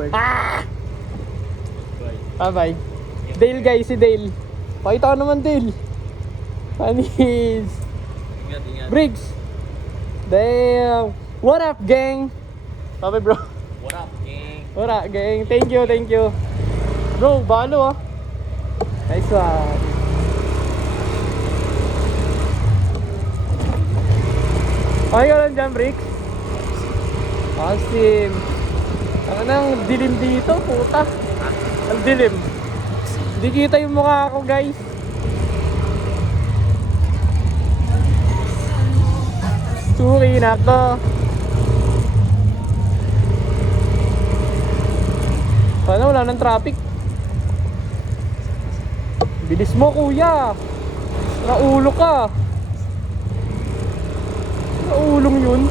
work. Ah! Bye-bye. Dale guys, si Dale. Pakita ko naman Dale. Panis. Ingat, ingat. Briggs. Damn. What up, gang? Bye-bye, bro. What up, gang? What up, gang? Thank you, thank you. Bro, balo ah. Nice one. Okay ka lang dyan, Briggs? Awesome. Ang nang dilim dito, puta. Ang dilim. Hindi kita yung mukha ko, guys. Suki na ako. Paano wala ng traffic? Bilis mo, kuya. Naulo ka. Naulong yun.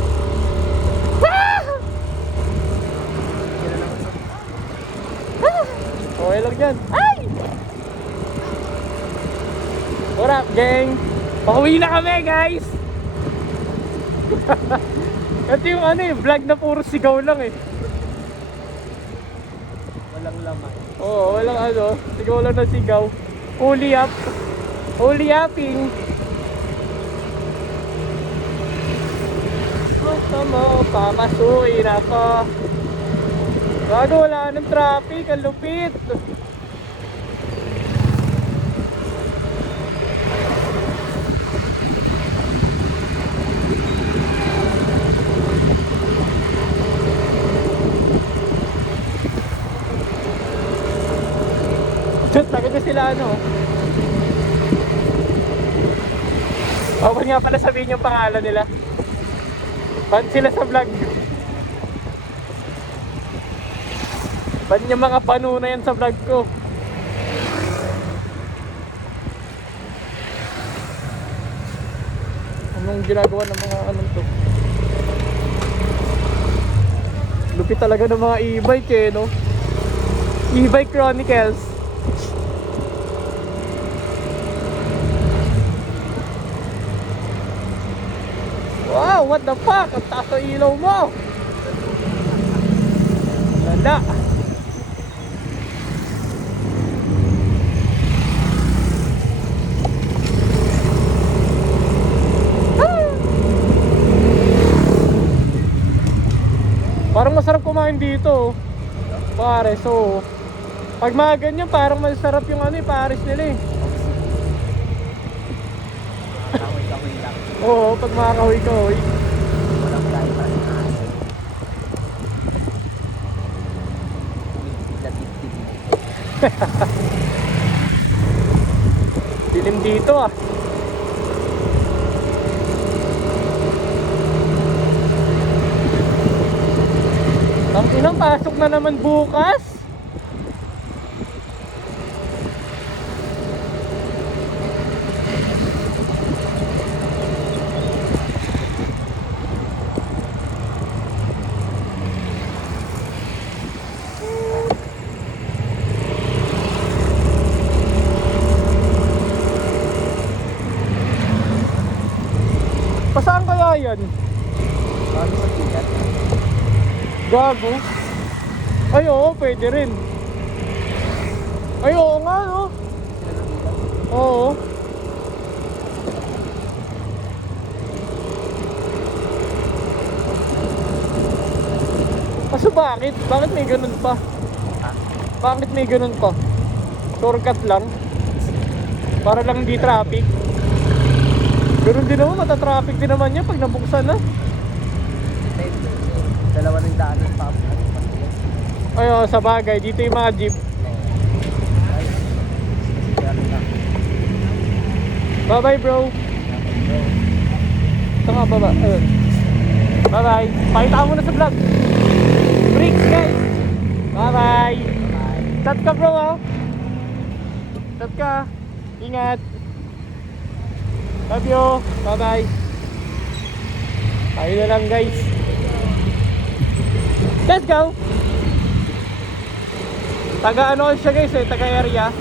Okay lang yan. Ay! What up, gang? Pauwi na kami, guys! Ito yung ano eh, vlog na puro sigaw lang eh. Walang laman. Oo, walang ano, sigaw lang na sigaw. Uli up. Uli upping. Gusto mo, papasukin ako. Bago wala ng traffic, ang lupit. Takot na sila ano. Bawal nga pala sabihin yung pangalan nila. Ban sila sa vlog. Ban yung mga pano na yan sa vlog ko. Anong ginagawa ng mga anong to? Lupit talaga ng mga e-bike eh, no? E-bike Chronicles. Wow, what the fuck? Ang taas ng ilaw mo. Ganda. Parang masarap kumain dito, pare. So, pag mga ganyan, parang masarap yung ano eh, pares nila eh. Kahoy-kahoy lang. Oo, pag mga kahoy-kahoy. Walang tayo pa rin aso. Latip-tip mo. Dilim dito ah. Ang inang pasok na naman bukas. Pasaan kaya yan? Paano sa tigat? Gago. Ay oo, pwede rin. Ay oo nga no. Oo. Kaso bakit? Bakit may ganun pa? Bakit may ganun pa? Shortcut lang? Para lang di traffic? Ganun din naman, matatraffic din naman yan pag nabuksan na. Dalawa ng daanan pa. Ay sa bagay, dito yung mga jeep. Bye bye bro. Saka baba. Ayun. Bye bye. Pakita mo na sa vlog. Bricks guys. Bye bye. Chat ka bro ha. Chat ka. Ingat. Love you. Bye bye. Tayo na lang guys. Let's go. Taga ano siya guys eh, taga area.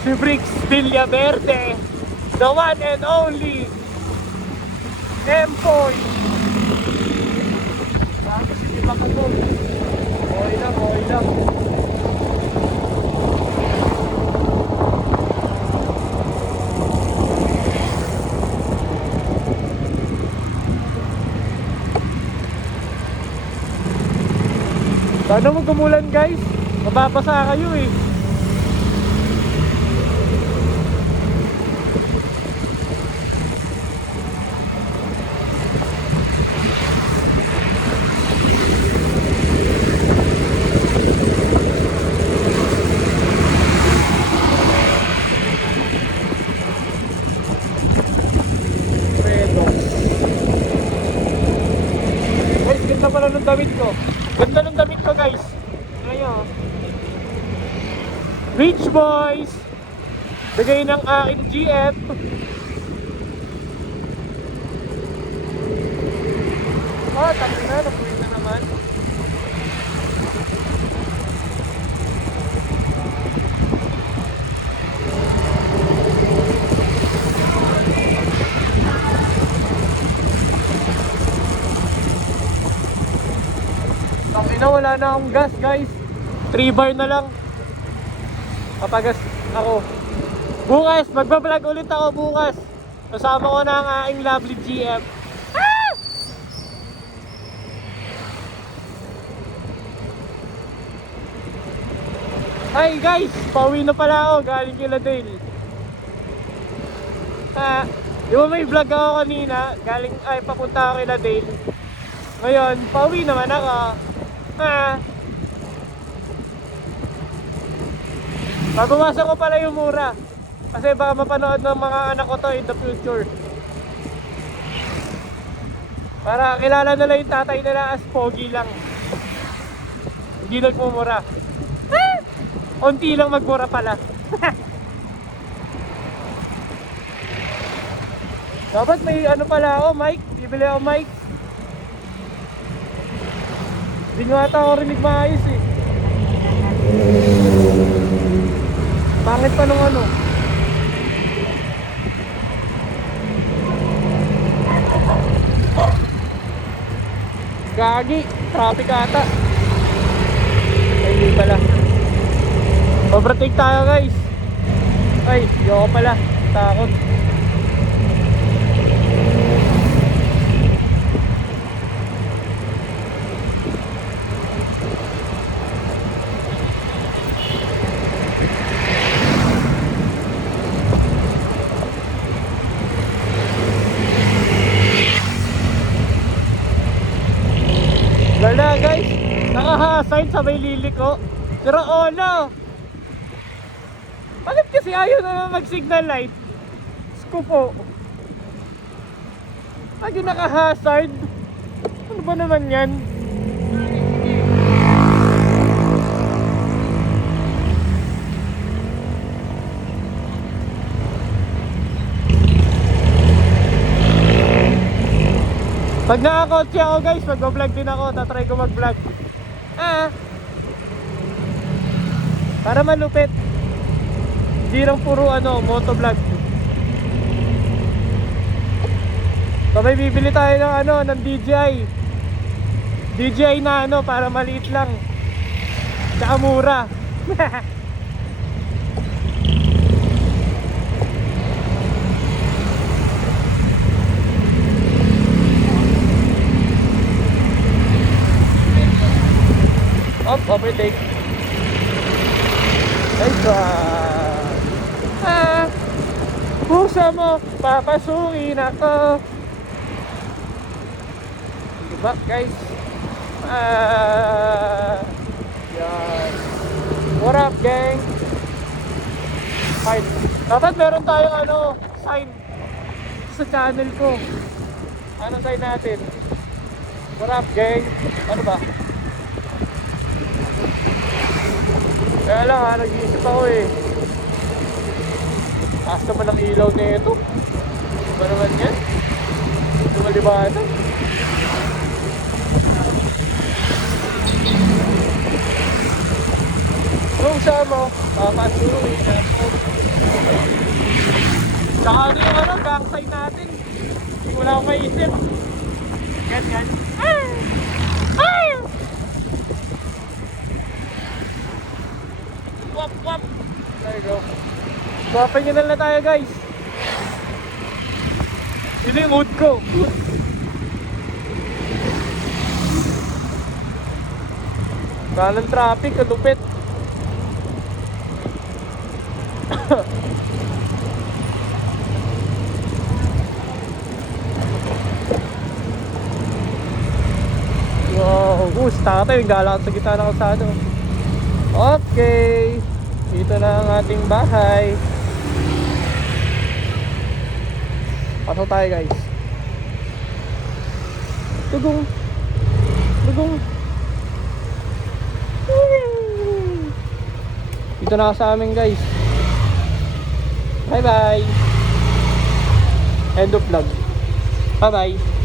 Si Bricks Villaverde, the one and only Empoy. Bakit hindi makatulog? Oh Sana mo gumulan guys. Mababasa kayo eh. Guys, ganda pala ng damit ko. Ganda ng damit ko guys. Ngayon, Rich Boys. Bigay ng aking GF. Oh, tayo na. Napuwin na naman. Tangina, wala na akong gas guys. 3 bar na lang. Papagas ako. Bukas, magbablog ulit ako bukas. Kasama ko na ang aking lovely GF. Ah! Hi guys, pauwi na pala ako galing kila Dale. Di ba may vlog ako kanina? Papunta ako kila Dale. Ngayon, pauwi naman ako. Babawasan ko pala yung mura. Kasi baka mapanood ng mga anak ko to in the future. Para kilala nila yung tatay nila as pogi lang. Hindi nagmumura. Unti lang magmura pala. Dapat may ano pala ako, mic. Bibili ako mic. Hindi nga ata ako rinig maayos eh. Pangit pa nung ano. Gagi, traffic ata. Ay, hindi pala. Overtake tayo guys. Ay, hindi ako pala. Takot. Wala guys, naka-hazard sa may liliko. Pero no, bakit kasi ayaw na mag-signal light? Skupo. Lagi naka-hazard. Ano ba naman yan? Pag nakakotse ako guys, mag-vlog din ako. Tatry ko mag-vlog. Para malupit. Hindi lang puro motovlog. Sabay bibili tayo ng ng DJI. DJI na para maliit lang. Tsaka mura. Overtake. Nice one. Pusa mo, papasukin ako. Diba guys? Yan. What up gang? Fine. Dapat meron tayong sign sa channel ko. Anong sign natin? What up gang? Ano ba? Kaya lang nag-iisip ako eh. Taas naman ang ilaw na ito. Ano ba naman yan? Lumalibatan. Kung siya mo, papasukin ako. Tsaka yung backside natin. Wala akong maisip. Ganyan. Wap wap. There you go. Swapin nyo na tayo guys. Yun yung hood ko. Walang traffic, kalupit. Wow, tatay, yung galakad sa gitna ng kalsada. Okay, dito na ang ating bahay. Pasok tayo guys. Tugong. Tugong. Dito na sa amin guys. Bye bye. End of vlog. Bye bye.